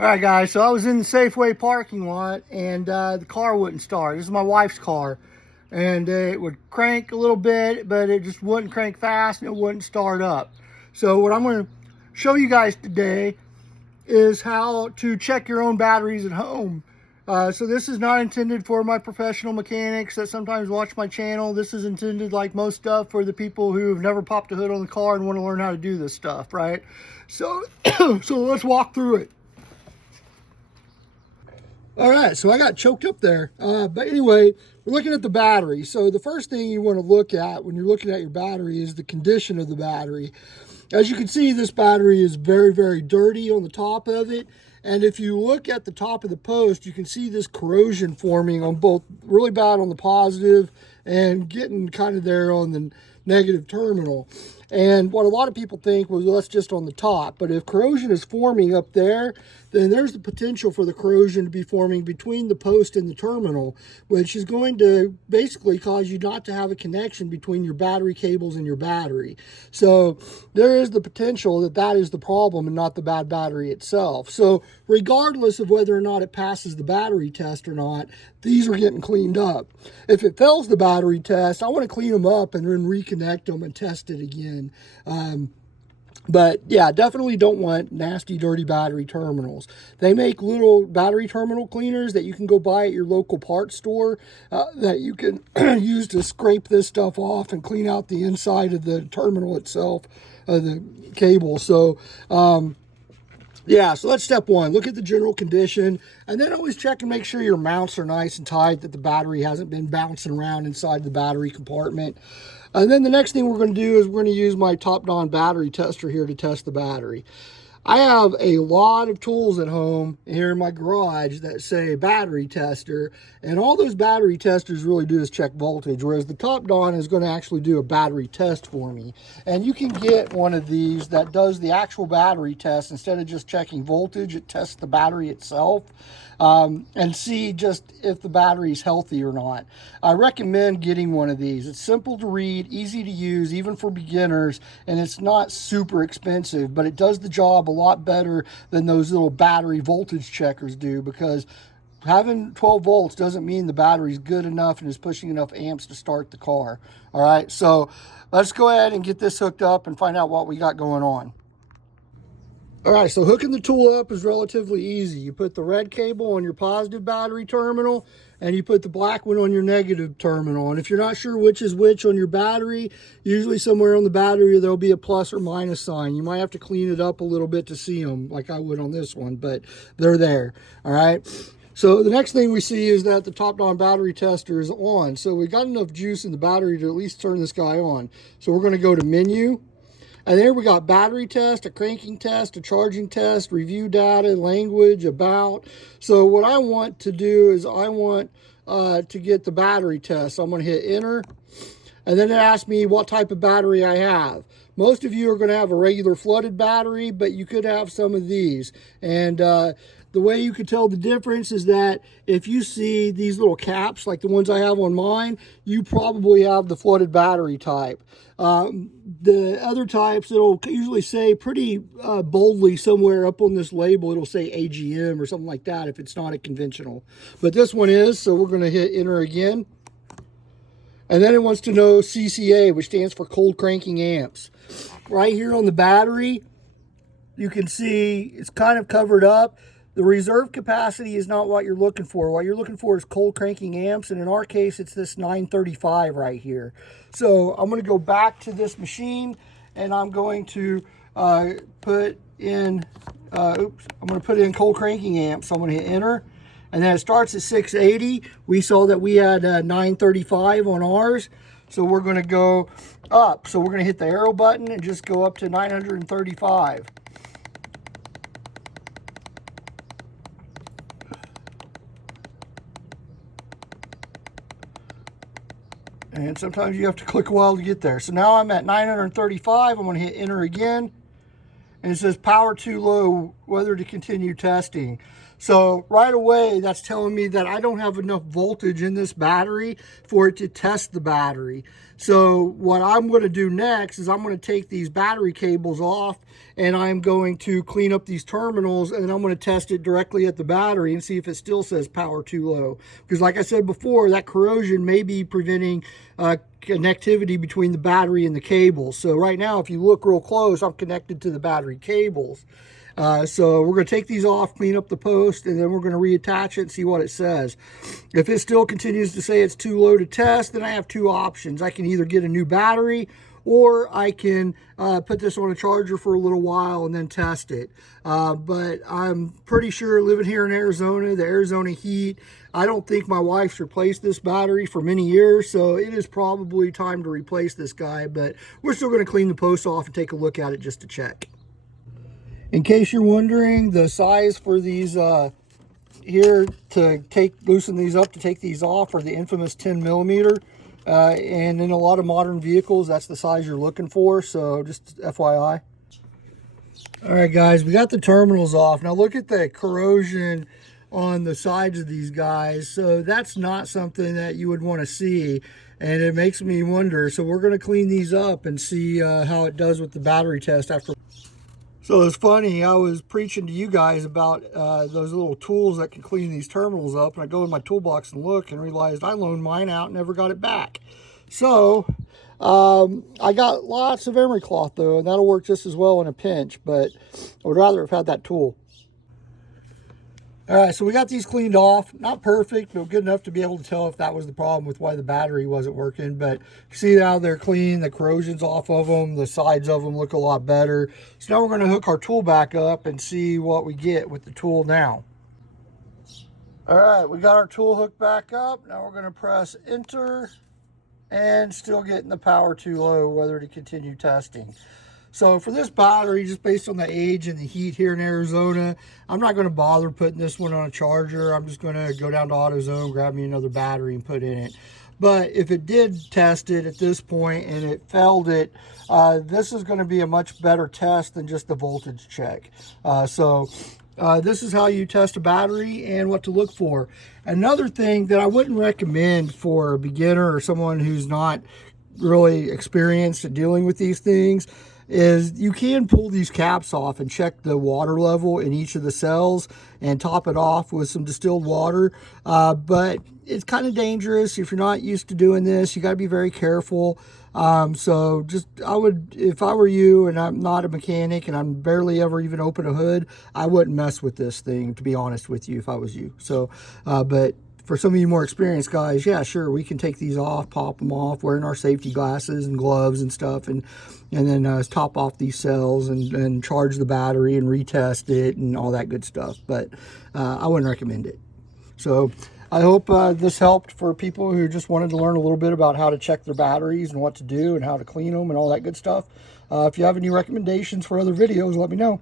All right, guys, so I was in the Safeway parking lot and the car wouldn't start. This is my wife's car. And it would crank a little bit, but it just wouldn't crank fast and it wouldn't start up. So what I'm going to show you guys today is how to check your own batteries at home. So this is not intended for my professional mechanics that sometimes watch my channel. This is intended, like most stuff, for the people who have never popped a hood on the car and want to learn how to do this stuff, right? So, so let's walk through it. All right, so I got choked up there. But anyway, we're looking at the battery. So the first thing you want to look at when you're looking at your battery is the condition of the battery. As you can see, this battery is very, very dirty on the top of it. And if you look at the top of the post, you can see this corrosion forming on both, really bad on the positive and getting kind of there on the negative terminal. And what a lot of people think, well, that's just on the top. But if corrosion is forming up there, then there's the potential for the corrosion to be forming between the post and the terminal, which is going to basically cause you not to have a connection between your battery cables and your battery. So there is the potential that that is the problem and not the bad battery itself. So regardless of whether or not it passes the battery test or not, these are getting cleaned up. If it fails the battery test, I want to clean them up and then reconnect them and test it again. But yeah, definitely don't want nasty, dirty battery terminals. They make little battery terminal cleaners that you can go buy at your local parts store that you can use to scrape this stuff off and clean out the inside of the terminal itself, the cable. So, yeah, so that's step one. Look at the general condition, and then always check and make sure your mounts are nice and tight, that the battery hasn't been bouncing around inside the battery compartment. And then the next thing we're going to do is we're going to use my top-down battery tester here to test the battery. I have a lot of tools at home here in my garage that say battery tester, and all those battery testers really do is check voltage, whereas the Top Dawn is going to actually do a battery test for me. And you can get one of these that does the actual battery test. Instead of just checking voltage, it tests the battery itself and see just if the battery is healthy or not. I recommend getting one of these. It's simple to read, easy to use, even for beginners, and it's not super expensive, but it does the job a lot better than those little battery voltage checkers do, because having 12 volts doesn't mean the battery's good enough and is pushing enough amps to start the car. All right, so let's go ahead and get this hooked up and find out what we got going on. All right, so hooking the tool up is relatively easy. You put the red cable on your positive battery terminal and you put the black one on your negative terminal. And if you're not sure which is which on your battery, usually somewhere on the battery there'll be a plus or minus sign. You might have to clean it up a little bit to see them, like I would on this one, but they're there. All right. So the next thing we see is that the Top Dawn battery tester is on. So we got enough juice in the battery to at least turn this guy on. So we're going to go to menu. And there we got battery test, a cranking test, a charging test, review data, language, about. So what I want to do is I want to get the battery test. So I'm going to hit enter. And then it asks me what type of battery I have. Most of you are going to have a regular flooded battery, but you could have some of these. And the way you could tell the difference is that if you see these little caps, like the ones I have on mine, you probably have the flooded battery type. The other types, it'll usually say pretty boldly somewhere up on this label, it'll say AGM or something like that if it's not a conventional. But this one is, so we're going to hit enter again. And then it wants to know CCA, which stands for cold cranking amps. Right here on the battery, you can see it's kind of covered up. The reserve capacity is not what you're looking for. What you're looking for is cold cranking amps, and in our case, it's this 935 right here. So I'm going to go back to this machine, and I'm going to put in, I'm going to put in cold cranking amps. So I'm going to hit enter, and then it starts at 680. We saw that we had 935 on ours, so we're going to go up. So we're going to hit the arrow button and just go up to 935. And sometimes you have to click a while to get there. So now I'm at 935. I'm going to hit enter again. and it says power too low, whether to continue testing. So right away, that's telling me that I don't have enough voltage in this battery for it to test the battery. So what I'm going to do next is I'm going to take these battery cables off, and I'm going to clean up these terminals, and then I'm going to test it directly at the battery and see if it still says power too low. Because like I said before, that corrosion may be preventing connectivity between the battery and the cables. So right now, if you look real close, I'm connected to the battery cables. So we're going to take these off, clean up the post, and then we're going to reattach it and see what it says. If it still continues to say it's too low to test, then I have two options. I can either get a new battery, or I can put this on a charger for a little while and then test it. But I'm pretty sure, living here in Arizona, the Arizona heat, I don't think my wife's replaced this battery for many years, so it is probably time to replace this guy. But we're still going to clean the post off and take a look at it just to check. In case you're wondering, the size for these here to loosen these up to take these off are the infamous 10 millimeter. And in a lot of modern vehicles, that's the size you're looking for. So just FYI. All right, guys, we got the terminals off. Now look at the corrosion on the sides of these guys. So that's not something that you would want to see. And it makes me wonder. So we're going to clean these up and see how it does with the battery test after. So it's funny, I was preaching to you guys about those little tools that can clean these terminals up, and I go in my toolbox and look and realized I loaned mine out and never got it back. So I got lots of emery cloth though, and that'll work just as well in a pinch, but I would rather have had that tool. All right, so we got these cleaned off. Not perfect, but good enough to be able to tell if that was the problem with why the battery wasn't working. But you see how they're clean, the corrosion's off of them, the sides of them look a lot better. So now we're gonna hook our tool back up and see what we get with the tool now. All right, we got our tool hooked back up. Now we're gonna press enter, and still getting the power too low, whether to continue testing. So for this battery, just based on the age and the heat here in Arizona, I'm not going to bother putting this one on a charger. I'm just going to go down to AutoZone, grab me another battery and put in it. But if it did test it at this point and it failed it, this is going to be a much better test than just the voltage check. This is how you test a battery and what to look for. Another thing that I wouldn't recommend for a beginner or someone who's not really experienced at dealing with these things is you can pull these caps off and check the water level in each of the cells and top it off with some distilled water. But it's kind of dangerous if you're not used to doing this. You got to be very careful. So just, if I were you, and I'm not a mechanic and I'm barely ever even open a hood, I wouldn't mess with this thing, to be honest with you, if I was you. So, but for some of you more experienced guys, yeah, sure, we can take these off, pop them off, wearing our safety glasses and gloves and stuff, and then top off these cells and charge the battery and retest it and all that good stuff. But I wouldn't recommend it. So I hope this helped for people who just wanted to learn a little bit about how to check their batteries and what to do and how to clean them and all that good stuff. If you have any recommendations for other videos, let me know.